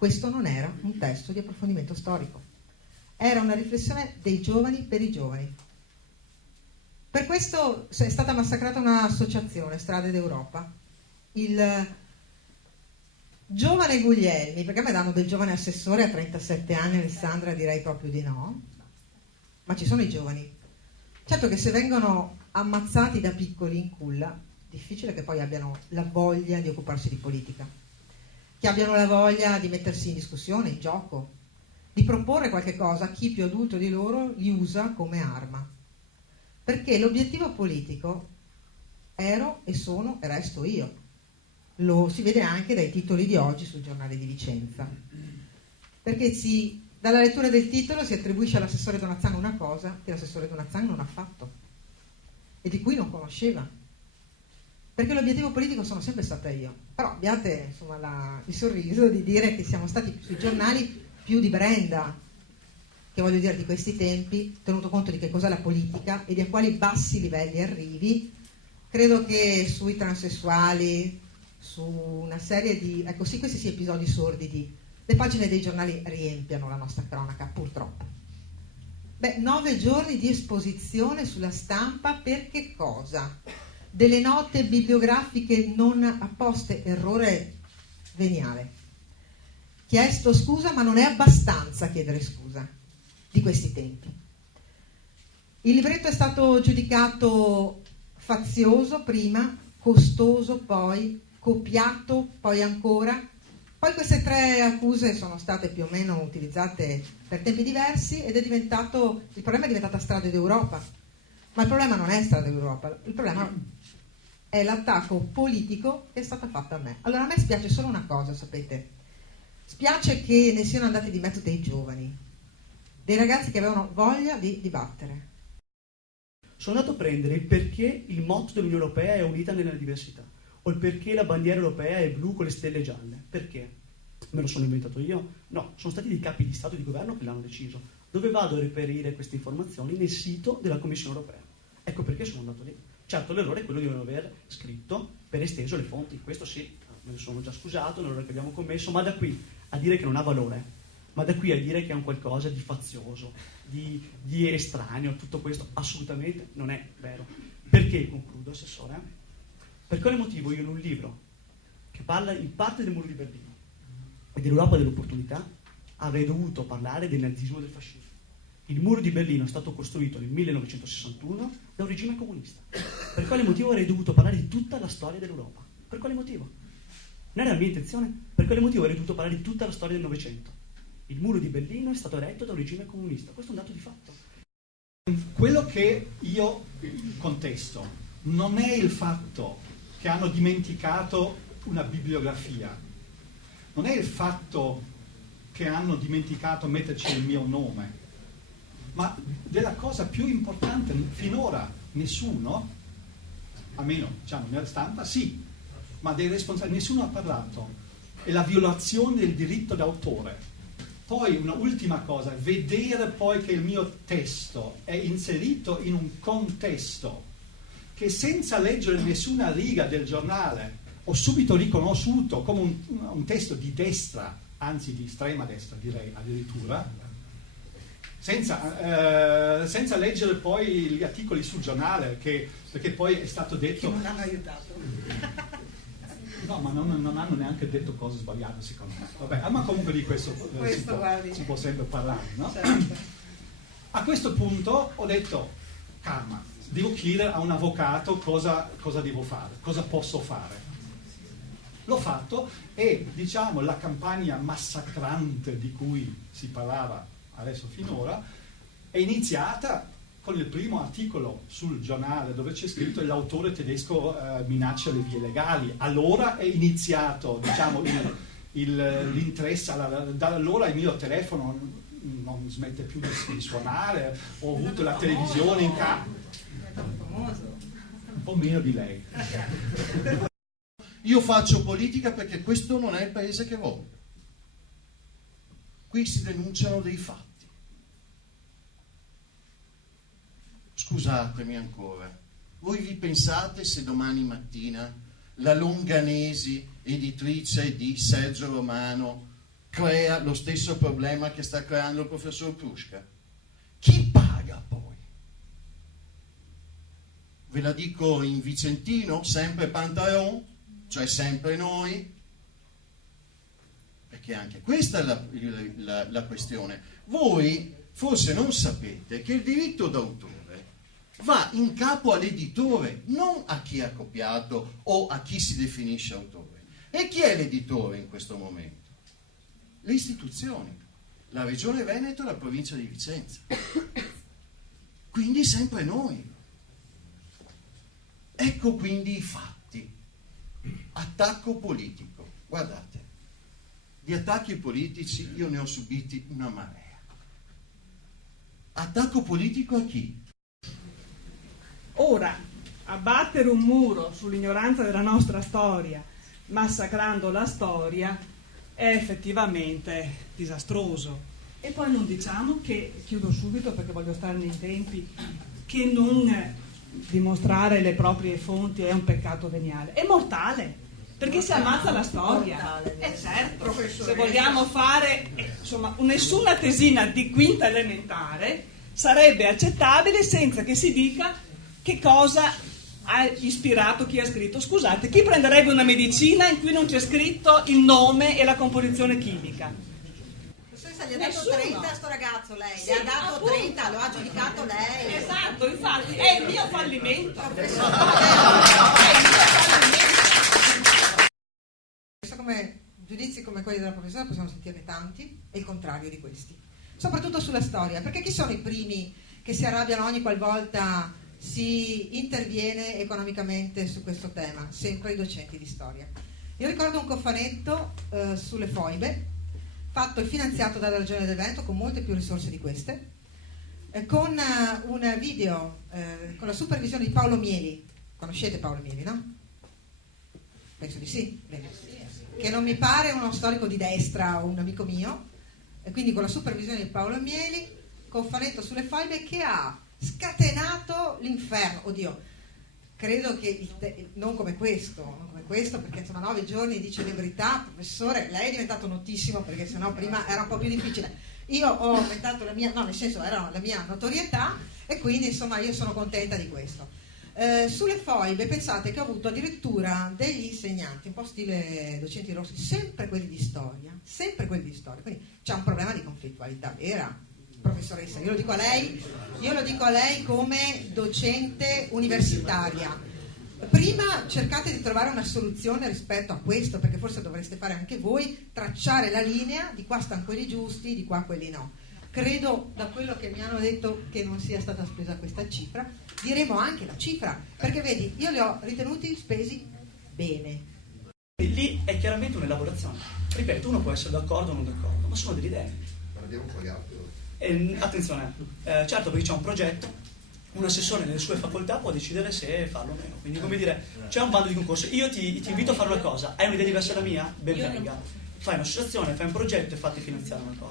Questo non era un testo di approfondimento storico, era una riflessione dei giovani per i giovani. Per questo è stata massacrata un'associazione, Strade d'Europa. Il giovane Guglielmi, perché a me danno del giovane assessore a 37 anni, Alessandra, direi proprio di no, ma ci sono i giovani. Certo che se vengono ammazzati da piccoli in culla, difficile che poi abbiano la voglia di occuparsi di politica, che abbiano la voglia di mettersi in discussione, in gioco, di proporre qualche cosa a chi più adulto di loro li usa come arma. Perché l'obiettivo politico ero e sono e resto io. Lo si vede anche dai titoli di oggi sul giornale di Vicenza. Perché dalla lettura del titolo si attribuisce all'assessore Donazzano una cosa che l'assessore Donazzano non ha fatto e di cui non conosceva. Perché l'obiettivo politico sono sempre stata io. Però abbiate insomma il sorriso di dire che siamo stati sui giornali più di Brenda, che voglio dire di questi tempi, tenuto conto di che cos'è la politica e di a quali bassi livelli arrivi. Credo che sui transessuali, su una serie di... ecco sì, questi sì episodi sordidi, le pagine dei giornali riempiano la nostra cronaca, purtroppo. 9 giorni di esposizione sulla stampa per che cosa? Delle note bibliografiche non apposte, errore veniale. Chiesto scusa, ma non è abbastanza chiedere scusa di questi tempi. Il libretto è stato giudicato fazioso prima, costoso poi, copiato poi ancora. Poi queste 3 accuse sono state più o meno utilizzate per tempi diversi ed il problema è diventata Strade d'Europa. Ma il problema non è Strade d'Europa, il problema è l'attacco politico che è stato fatto a me. Allora a me spiace solo una cosa, sapete? Spiace che ne siano andati di mezzo dei giovani, dei ragazzi che avevano voglia di dibattere. Sono andato a prendere il perché il motto dell'Unione Europea è unita nella diversità, o il perché la bandiera europea è blu con le stelle gialle. Perché? Me lo sono inventato io? No, sono stati dei capi di Stato e di governo che l'hanno deciso. Dove vado a reperire queste informazioni? Nel sito della Commissione Europea. Ecco perché sono andato lì. Certo, l'errore è quello di non aver scritto per esteso le fonti. Questo sì, me ne sono già scusato, l'errore che abbiamo commesso, ma da qui a dire che non ha valore, ma da qui a dire che è un qualcosa di fazioso, di estraneo, tutto questo assolutamente non è vero. Perché, concludo, Assessore? Per quale motivo io in un libro che parla in parte del muro di Berlino e dell'Europa dell'opportunità avrei dovuto parlare del nazismo e del fascismo? Il muro di Berlino è stato costruito nel 1961 da un regime comunista. Per quale motivo avrei dovuto parlare di tutta la storia dell'Europa? Per quale motivo? Non era la mia intenzione. Per quale motivo avrei dovuto parlare di tutta la storia del Novecento? Il muro di Berlino è stato eretto da un regime comunista. Questo è un dato di fatto. Quello che io contesto non è il fatto che hanno dimenticato una bibliografia, non è il fatto che hanno dimenticato metterci il mio nome, ma della cosa più importante. Finora nessuno, almeno diciamo nella stampa, sì, ma dei responsabili, nessuno ha parlato. È la violazione del diritto d'autore. Poi un'ultima cosa, vedere poi che il mio testo è inserito in un contesto che senza leggere nessuna riga del giornale ho subito riconosciuto come un testo di destra, anzi di estrema destra direi addirittura, senza leggere poi gli articoli sul giornale, perché poi è stato detto... Che non hanno aiutato. No, ma non hanno neanche detto cose sbagliate, secondo me. Vabbè, ma comunque di questo si può sempre parlare, no? Certo. A questo punto ho detto, calma, devo chiedere a un avvocato cosa devo fare, cosa posso fare. L'ho fatto e, diciamo, la campagna massacrante di cui si parlava adesso finora è iniziata con il primo articolo sul giornale dove c'è scritto l'autore tedesco minaccia le vie legali. Allora è iniziato, diciamo, l'interesse. Da allora il mio telefono non smette più di suonare, ho avuto la televisione in casa. Un po' meno di lei. Io faccio politica perché questo non è il paese che voglio. Qui si denunciano dei fatti. Scusatemi ancora, voi vi pensate se domani mattina la Longanesi, editrice di Sergio Romano, crea lo stesso problema che sta creando il professor Pruska? Chi paga poi? Ve la dico in vicentino, sempre Pantalon, cioè sempre noi, perché anche questa è la questione. Voi forse non sapete che il diritto d'autore va in capo all'editore, non a chi ha copiato o a chi si definisce autore. E chi è l'editore in questo momento? Le istituzioni, la Regione Veneto e la provincia di Vicenza. Quindi sempre noi. Ecco quindi i fatti. Attacco politico. Guardate, di attacchi politici io ne ho subiti una marea. Attacco politico a chi? Ora, abbattere un muro sull'ignoranza della nostra storia, massacrando la storia, è effettivamente disastroso. E poi non diciamo che, chiudo subito perché voglio stare nei tempi, che non dimostrare le proprie fonti è un peccato veniale, è mortale, perché si ammazza la storia. Certo, se vogliamo fare insomma nessuna tesina di quinta elementare sarebbe accettabile senza che si dica che cosa ha ispirato chi ha scritto. Scusate, chi prenderebbe una medicina in cui non c'è scritto il nome e la composizione chimica? Professoressa, gli ha dato Nessuno. 30 a sto ragazzo lei, Sì, gli ha dato appunto. 30, lo ha giudicato lei. Esatto, infatti, è il mio fallimento. Come giudizi come quelli della professora possiamo sentirne tanti, e il contrario di questi, soprattutto sulla storia, perché chi sono i primi che si arrabbiano ogni qualvolta si interviene economicamente su questo tema? Sempre i docenti di storia. Io ricordo un cofanetto sulle foibe fatto e finanziato dalla Regione del Veneto con molte più risorse di queste, con un video con la supervisione di Paolo Mieli. Conoscete Paolo Mieli, no? Penso di sì. Bene. Che non mi pare uno storico di destra o un amico mio, e quindi con la supervisione di Paolo Mieli, cofanetto sulle foibe, che ha scatenato l'inferno. Oddio, credo che non come questo, perché insomma 9 giorni di celebrità, professore, lei è diventato notissimo, perché sennò prima era un po' più difficile. Io ho aumentato la mia, no, nel senso era la mia notorietà, e quindi insomma io sono contenta di questo. Sulle foibe pensate che ho avuto addirittura degli insegnanti, un po' stile docenti rossi, sempre quelli di storia, quindi c'è un problema di conflittualità vera, professoressa. Io lo dico a lei come docente universitaria. Prima cercate di trovare una soluzione rispetto a questo, perché forse dovreste fare anche voi, tracciare la linea, di qua stanno quelli giusti, di qua quelli no. Credo, da quello che mi hanno detto, che non sia stata spesa questa cifra. Diremo anche la cifra, perché vedi, io li ho ritenuti spesi bene. Lì è chiaramente un'elaborazione. Ripeto, uno può essere d'accordo o non d'accordo, ma sono delle idee. Ma abbiamo pagato? Attenzione, certo, perché c'è un progetto, un assessore nelle sue facoltà può decidere se farlo o meno. Quindi, come dire, c'è un bando di concorso. Io ti invito a fare una cosa, hai un'idea diversa da mia? Ben venga. Fai un'associazione, fai un progetto e fatti finanziare una cosa.